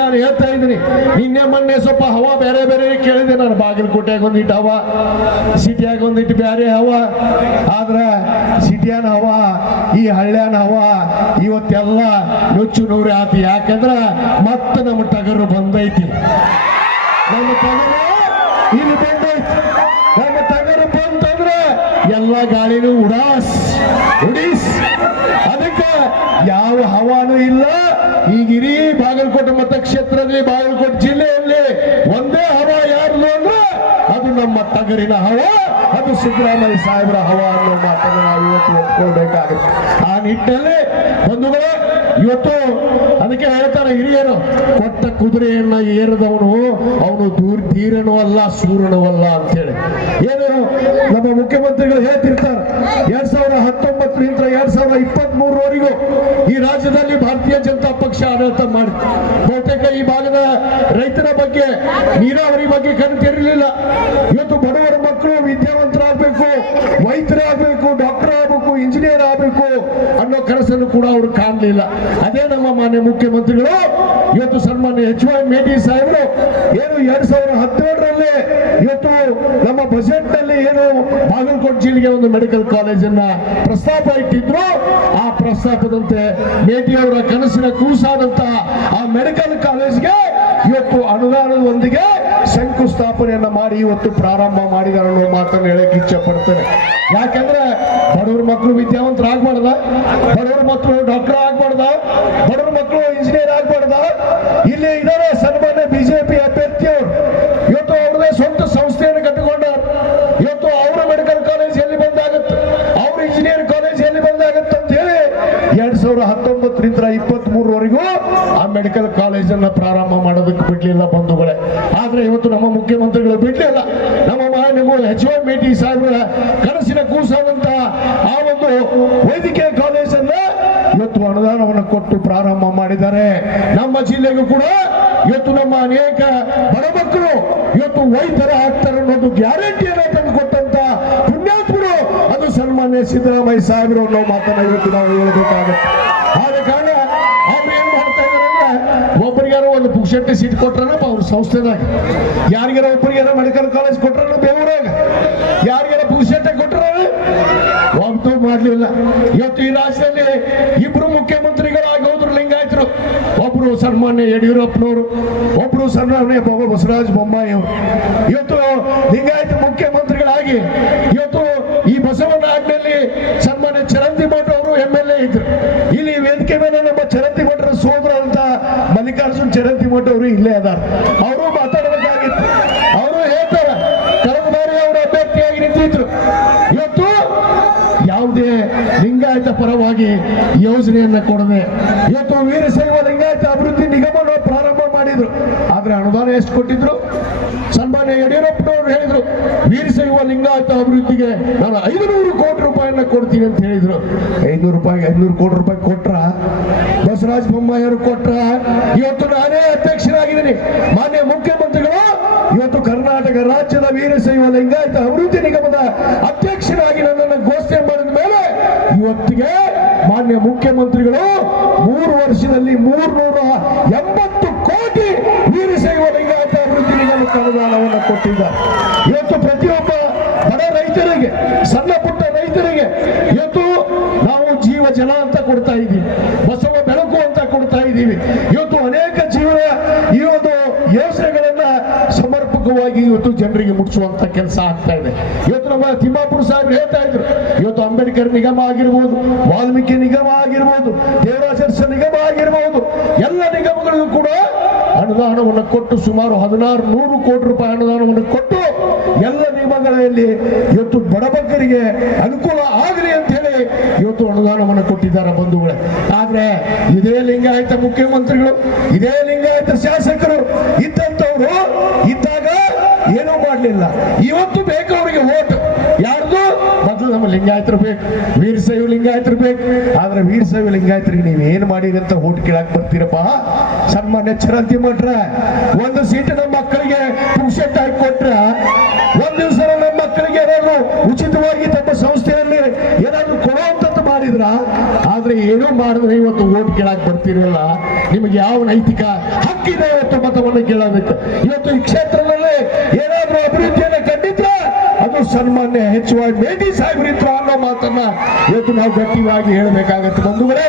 ನಾನು ಹೇಳ್ತಾ ಇದ್ದೀನಿ, ನಿನ್ನೆ ಮೊನ್ನೆ ಸ್ವಲ್ಪ ಹವಾ ಬೇರೆ ಬೇರೆ ಕೇಳಿದೆ ನಾನು. ಬಾಗಲಕೋಟೆಗೆ ಒಂದಿಟ್ಟು ಹವಾ, ಸಿಟಿಯಾಗ ಒಂದಿಟ್ಟು ಬೇರೆ ಹವಾ. ಆದ್ರ ಸಿಟಿಯನ್ ಹವಾ, ಈ ಹಳ್ಳ್ಯಾನ ಹವಾ ಇವತ್ತೆಲ್ಲ ನುಚ್ಚು ನೂರಿ ಆತಿ. ಯಾಕಂದ್ರ ಮತ್ತೆ ನಮ್ಮ ಟಗರು ಬಂದೈತಿ. ನಮ್ಮ ಟಗರು ಇಲ್ಲಿ ಬಂದೈತಿ. ನಮ್ಮ ಟಗರು ಬಂತಂದ್ರೆ ಎಲ್ಲ ಗಾಳಿನೂ ಉಡೀಸ್. ಅದಕ್ಕೆ ಯಾವ ಹವಾನೂ ಇಲ್ಲ. ಈಗ ಇಡೀ ಬಾಗಲಕೋಟೆ ಮತಕ್ಷೇತ್ರದಲ್ಲಿ, ಬಾಗಲಕೋಟೆ ಜಿಲ್ಲೆಯಲ್ಲಿ ಒಂದೇ ಹವಾ ಯಾರ್ದು ಅಂದ್ರೆ ಅದು ನಮ್ಮ ಟಗರಿನ ಹವಾ, ಅದು ಸಿದ್ದರಾಮಯ್ಯ ಸಾಹೇಬರ ಹವಾ ಅನ್ನೋ ಮಾತನ್ನು ನಾವು ಇವತ್ತು ಒಪ್ಕೊಳ್ಬೇಕಾಗುತ್ತೆ. ಆ ನಿಟ್ಟಿನಲ್ಲಿ ಬಂಧುಗಳೇ, ಇವತ್ತು ಅದಕ್ಕೆ ಹೇಳ್ತಾರೆ ಹಿರಿಯರು, ಕೊಟ್ಟ ಕುದುರೆಯನ್ನ ಏರಿದವನು ಅವನು ಧೀರನೂ ಅಲ್ಲ ಸೂರನೂ ಅಲ್ಲ ಅಂತೇಳಿ ಏನು ನಮ್ಮ ಮುಖ್ಯಮಂತ್ರಿಗಳು ಹೇಳ್ತಿರ್ತಾರೆ. 2019ರಿಂದ 2023ವರೆಗೂ ಈ ರಾಜ್ಯದಲ್ಲಿ ಭಾರತೀಯ ಜನತಾ ಪಕ್ಷ ಆಡಳಿತ ಮಾಡಿ ಬಹುತೇಕ ಈ ಭಾಗದ ರೈತರ ಬಗ್ಗೆ, ನೀರಾವರಿ ಬಗ್ಗೆ ಕಣ್ತಿರಲಿಲ್ಲ. ಇವತ್ತು ಬಡವರ ಮಕ್ಕಳು ವಿದ್ಯಾವಂತರಾಗಬೇಕು, ವೈದ್ಯರಾಗಬೇಕು, ಡಾಕ್ಟರ್ ಆಗಬೇಕು, ಇಂಜಿನಿಯರ್ ಆಗಬೇಕು ಅನ್ನೋ ಕನಸನ್ನು ಕೂಡ ಅವರು ಕಾಣಲಿಲ್ಲ. ಅದೇ ನಮ್ಮ ಮಾನ್ಯ ಮುಖ್ಯಮಂತ್ರಿಗಳು ಇವತ್ತು ಸನ್ಮಾನ್ಯ HY ಮೇಟಿ ಸಾಹೇಬರು ಏನು 2017ರಲ್ಲಿ ಇವತ್ತು ನಮ್ಮ ಬಜೆಟ್ ನಲ್ಲಿ ಏನು ಬಾಗಲಕೋಟೆ ಜಿಲ್ಲೆಗೆ ಒಂದು ಮೆಡಿಕಲ್ ಕಾಲೇಜ್ ಅನ್ನ ಪ್ರಸ್ತಾಪ ಇಟ್ಟಿದ್ರು. ಆ ಪ್ರಸ್ತಾಪದಂತೆ ಮೇಟಿ ಅವರ ಕನಸಿನ ಕೂಸಾದಂತಹ ಆ ಮೆಡಿಕಲ್ ಕಾಲೇಜ್ಗೆ ಇವತ್ತು ಅನುದಾನದೊಂದಿಗೆ ಶಂಕುಸ್ಥಾಪನೆಯನ್ನ ಮಾಡಿ ಇವತ್ತು ಪ್ರಾರಂಭ ಮಾಡಿದಾರೆ ಅನ್ನೋ ಮಾತನ್ನು ಹೇಳಕ್ಕೆ ಇಚ್ಛೆ ಪಡ್ತೇನೆ. ಯಾಕಂದ್ರೆ ಬಡವ್ರ ಮಕ್ಕಳು ವಿದ್ಯಾವಂತರಾಗಬಾರ್ದ, ಬಡವ್ರ ಮಕ್ಕಳು ಡಾಕ್ಟರ್ ಆಗಬಾರ್ದ, ಬಡವ್ರ ಮಕ್ಕಳು ಇಂಜಿನಿಯರ್ ಆಗಬಾರ್ದ. ಇಲ್ಲಿ ಇದ್ದಾರೆ ಸನ್ಮಾನ್ಯ ಬಿಜೆಪಿ ಅಭ್ಯರ್ಥಿಯವರು, ಇವತ್ತು ಅವ್ರದೇ ಸ್ವಂತ ಸಂಸ್ಥೆಯನ್ನು ಕಟ್ಟಿಕೊಂಡ. ಇವತ್ತು ಅವರ ಮೆಡಿಕಲ್ ಕಾಲೇಜ್ ಎಲ್ಲಿ ಬಂದಾಗುತ್ತೆ, ಅವ್ರ ಇಂಜಿನಿಯರ್ ಕಾಲೇಜ್ ಎಲ್ಲಿ ಬಂದಾಗುತ್ತೆ ಅಂತ ಹೇಳಿ 2019ರಿಂದ 2023ವರೆಗೂ ಆ ಮೆಡಿಕಲ್ ಕಾಲೇಜ್ ಅನ್ನ ಪ್ರಾರಂಭ ಮಾಡೋದಕ್ಕೆ ಬಿಡ್ಲಿಲ್ಲ ಬಂಧುಗಳೇ. ಆದ್ರೆ ಇವತ್ತು ನಮ್ಮ ಮುಖ್ಯಮಂತ್ರಿಗಳು ಬಿಡ್ಲಿಲ್ಲ. ನಮ್ಮ HY ಮೇಟಿ ಸಾಹೇಬರ ಕನಸಿನ ಕೂಸಾದಂತ ಆ ಒಂದು ವೈದ್ಯಕೀಯ ಕಾಲೇಜ್ ಅನ್ನ ಇವತ್ತು ಅನುದಾನವನ್ನು ಕೊಟ್ಟು ಪ್ರಾರಂಭ ಮಾಡಿದ್ದಾರೆ. ನಮ್ಮ ಜಿಲ್ಲೆಗೂ ಕೂಡ ಇವತ್ತು ನಮ್ಮ ಅನೇಕ ಬಡ ಮಕ್ಕಳು ಇವತ್ತು ವೈದ್ಯರ ಆಗ್ತಾರೆ ಅನ್ನೋದು ಗ್ಯಾರಂಟಿಯನ್ನು ತಂದು ಕೊಟ್ಟಂತ ಪುಣ್ಯಾತ್ಮರು ಅದು ಸನ್ಮಾನ್ಯ ಸಿದ್ದರಾಮಯ್ಯ ಸಾಹೇಬರು ಅನ್ನೋ ಮಾತನ್ನ ಇವತ್ತು ನಾವು ಹೇಳಬೇಕಾಗುತ್ತೆ. ಆದ ಕಾರಣ ಅವ್ರು ಏನ್ ಮಾಡ್ತಾ ಇದ್ದಾರೆ ಅಂದ್ರೆ, ಒಬ್ಬರಿಗಾರ ಒಂದು ಪುಕ್ಷಟ್ಟೆ ಸೀಟ್ ಕೊಟ್ರನಪ್ಪ ಅವ್ರ ಸಂಸ್ಥೆದಾಗ, ಯಾರಿಗಾರ ಒಬ್ಬರಿಗಾರ ಮೆಡಿಕಲ್ ಕಾಲೇಜ್ ಕೊಟ್ರನ ಬೆಂಗಳೂರಾಗ, ಯಾರಿಗಾರ ಪುಕ್ಷಟ್ಟೆ ಕೊಟ್ರ ಒಂದು ಮಾಡ್ಲಿಲ್ಲ. ಇವತ್ತು ಈ ರಾಜ್ಯದಲ್ಲಿ ಇಬ್ರು ಮುಖ್ಯಮಂತ್ರಿಗಳಾಗಿ ಹೋದ್ರು ಲಿಂಗಾಯತರು. ಒಬ್ರು ಸನ್ಮಾನ್ಯ ಯಡಿಯೂರಪ್ಪನವರು, ಒಬ್ರು ಸನ್ಮಾನ್ಯ ಬಸವರಾಜ ಬೊಮ್ಮಾಯಿ ಅವರು. ಇವತ್ತು ಲಿಂಗಾಯತ ಮುಖ್ಯಮಂತ್ರಿಗಳಾಗಿ ಇವತ್ತು ಈ ಬಸವನಾಡಿನಲ್ಲಿ ಸನ್ಮಾನ್ಯ ಚರಂತಿಮಠ ಅವರು MLA ಇದ್ರು. ಇಲ್ಲಿ ವೇದಿಕೆ ಮೇಲೆ ನಮ್ಮ ಚರಂತಿಮಠರ ಸೋದರ ಅಂತ ಮಲ್ಲಿಕಾರ್ಜುನ್ ಚರಂತಿಮಠ ಅವರು ಇಲ್ಲೇ ಅದಾರ. ಅವರು ಮಾತಾಡಬೇಕಾಗಿತ್ತು. ಅವರು ಹೇಳ್ತಾರೆ, ಕಳೆದ ಬಾರಿ ಅವರು ಅಭ್ಯರ್ಥಿಯಾಗಿ ನಿಂತಿದ್ರು. ಇವತ್ತು ಯಾವುದೇ ಲಿಂಗಾಯತ ಪರವಾಗಿ ಯೋಜನೆಯನ್ನ ಕೊಡದೆ ಇವತ್ತು ವೀರಶೈವ ಲಿಂಗಾಯತ ಅಭಿವೃದ್ಧಿ ನಿಗಮವನ್ನು ಪ್ರಾರಂಭ ಮಾಡಿದ್ರು. ಆದ್ರೆ ಅನುದಾನ ಎಷ್ಟು ಕೊಟ್ಟಿದ್ರು? ಸನ್ಮಾನ್ಯ ಯಡಿಯೂರಪ್ಪನವರು ಹೇಳಿದ್ರು, ವೀರಶೈವ ಲಿಂಗಾಯತ ಅಭಿವೃದ್ಧಿಗೆ ನಾನು 500 ಕೋಟಿ ರೂಪಾಯಿಯನ್ನ ಕೊಡ್ತೀನಿ ಅಂತ ಹೇಳಿದ್ರು. 500 ಕೋಟಿ ರೂಪಾಯಿ ಕೊಟ್ರ? ಬಸವರಾಜ ಬೊಮ್ಮಾಯಿ ಅವರು ಕೊಟ್ರ? ಇವತ್ತು ನಾನೇ ಅಧ್ಯಕ್ಷರಾಗಿದ್ದೀನಿ. ಮಾನ್ಯ ಮುಖ್ಯಮಂತ್ರಿಗಳು ಇವತ್ತು ಕರ್ನಾಟಕ ರಾಜ್ಯದ ವೀರಶೈವ ಲಿಂಗಾಯತ ಅಭಿವೃದ್ಧಿ ನಿಗಮದ ಅಧ್ಯಕ್ಷರಾಗಿ ನನ್ನನ್ನು ಘೋಷಣೆ ಮಾಡಿದ ಮೇಲೆ ಇವತ್ತಿಗೆ ಮಾನ್ಯ ಮುಖ್ಯಮಂತ್ರಿಗಳು 3 ವರ್ಷದಲ್ಲಿ 380 ಕೋಟಿ ವೀರಶೈವ ಲಿಂಗಾಯತ ಅಭಿವೃದ್ಧಿ ನಿಗಮಕ್ಕೆ ಅನುದಾನವನ್ನು ಕೊಟ್ಟಿದ್ದಾರೆ. ಇವತ್ತು ಪ್ರತಿಯೊಬ್ಬ ಬಡ ರೈತರಿಗೆ, ಸಣ್ಣ ಪುಟ್ಟ ರೈತರಿಗೆ ಇವತ್ತು ನಾವು ಜೀವ ಜಲ ಅಂತ ಕೊಡ್ತಾ ಇದ್ದೀವಿ, ಬಸವ ಬೆಳಕು ಅಂತ ಕೊಡ್ತಾ ಇದ್ದೀವಿ. ಇವತ್ತು ಅನೇಕ ಜೀವನ ಈ ಒಂದು ಯೋಜನೆಗಳನ್ನ ಸಮರ್ಪಕವಾಗಿ ಇವತ್ತು ಜನರಿಗೆ ಮುಟ್ಟಿಸುವಂತ ಕೆಲಸ ಆಗ್ತಾ ಇದೆ. ಇವತ್ತು ನಮ್ಮ ತಿಮ್ಮಾಪುರ ಸಾಹೇಬರು ಹೇಳ್ತಾ ಇದ್ರು, ಇವತ್ತು ಅಂಬೇಡ್ಕರ್ ನಿಗಮ ಆಗಿರ್ಬೋದು, ವಾಲ್ಮೀಕಿ ನಿಗಮ ಆಗಿರ್ಬೋದು, ದೇವರಾಜರ್ಸ ನಿಗಮ ಆಗಿರ್ಬೋದು, ಎಲ್ಲ ನಿಗಮಗಳಿಗೂ ಕೂಡ ಅನುದಾನವನ್ನು ಕೊಟ್ಟು ಸುಮಾರು 1600 ಕೋಟಿ ರೂಪಾಯಿ ಅನುದಾನವನ್ನು ಕೊಟ್ಟು ಎಲ್ಲ ನಿಗಮಗಳಲ್ಲಿ ಇವತ್ತು ಬಡಬಗ್ಗರಿಗೆ ಅನುಕೂಲ ಆಗಲಿ ಅಂತ ಹೇಳಿ ಇವತ್ತು ಅನುದಾನವನ್ನು ಕೊಟ್ಟಿದ್ದಾರೆ ಬಂಧುಗಳೇ. ಆದ್ರೆ ಇದೇ ಲಿಂಗಾಯತ ಮುಖ್ಯಮಂತ್ರಿಗಳು, ಇದೇ ಲಿಂಗಾಯತ ಶಾಸಕರು ಇದ್ದಂಥವ್ರು ಇದ್ದಾಗ ಏನೂ ಮಾಡಲಿಲ್ಲ. ಇವತ್ತು ಬೇಕು ಅವರಿಗೆ ಓಟ್. ಯಾರ್ದು? ಮೊದಲು ನಮ್ಮ ಲಿಂಗಾಯತರು ಬೇಕು, ವೀರಶೈವ ಲಿಂಗಾಯತರು ಬೇಕು. ಆದ್ರೆ ವೀರಶೈವ ಲಿಂಗಾಯತರಿಗೆ ನೀವೇನ್ ಮಾಡಿರಿ ಅಂತ ಓಟ್ ಕೇಳಕ್ ಬರ್ತೀರಪ್ಪ? ಸನ್ಮಾನ್ಯ ಚರಂತಿಮಠರ ಒಂದು ಸೀಟ್ ನಮ್ಮ ಮಕ್ಕಳಿಗೆ ಪುಕ್ಷಟ್ ಹಾಕಿ ಕೊಟ್ರ, ಒಂದ್ ದಿವಸ ನಮ್ಮ ಮಕ್ಕಳಿಗೆ ಏನಾದ್ರು ಉಚಿತವಾಗಿ ತಮ್ಮ ಸಂಸ್ಥೆಯಲ್ಲಿ ಏನಾದ್ರು ಕೊಡುವಂತದ್ದು ಮಾಡಿದ್ರ? ಆಗ ಆದ್ರೆ ಏನೋ ಮಾಡಿದ್ರೆ ಇವತ್ತು ಓಟ್ ಕೇಳಕ್ ಬರ್ತಿರಲ್ಲ, ನಿಮಗೆ ಯಾವ ನೈತಿಕ ಹಕ್ಕಿದೆ ಇವತ್ತು ಮತವನ್ನು ಕೇಳೋದಕ್ಕೆ? ಇವತ್ತು ಈ ಕ್ಷೇತ್ರದಲ್ಲಿ ಏನಾದ್ರೂ ಅಭಿವೃದ್ಧಿಯನ್ನು ಕಂಡಿದ್ರೆ ಅದು ಸನ್ಮಾನ್ಯ HY ಮೇಟಿ ಸಾಹೇಬ್ರಿದ್ರು ಅನ್ನೋ ಮಾತನ್ನ ಇವತ್ತು ನಾವು ಗಟ್ಟಿಯಾಗಿ ಹೇಳಬೇಕಾಗತ್ತೆ ಬಂಧುಗಳೇ.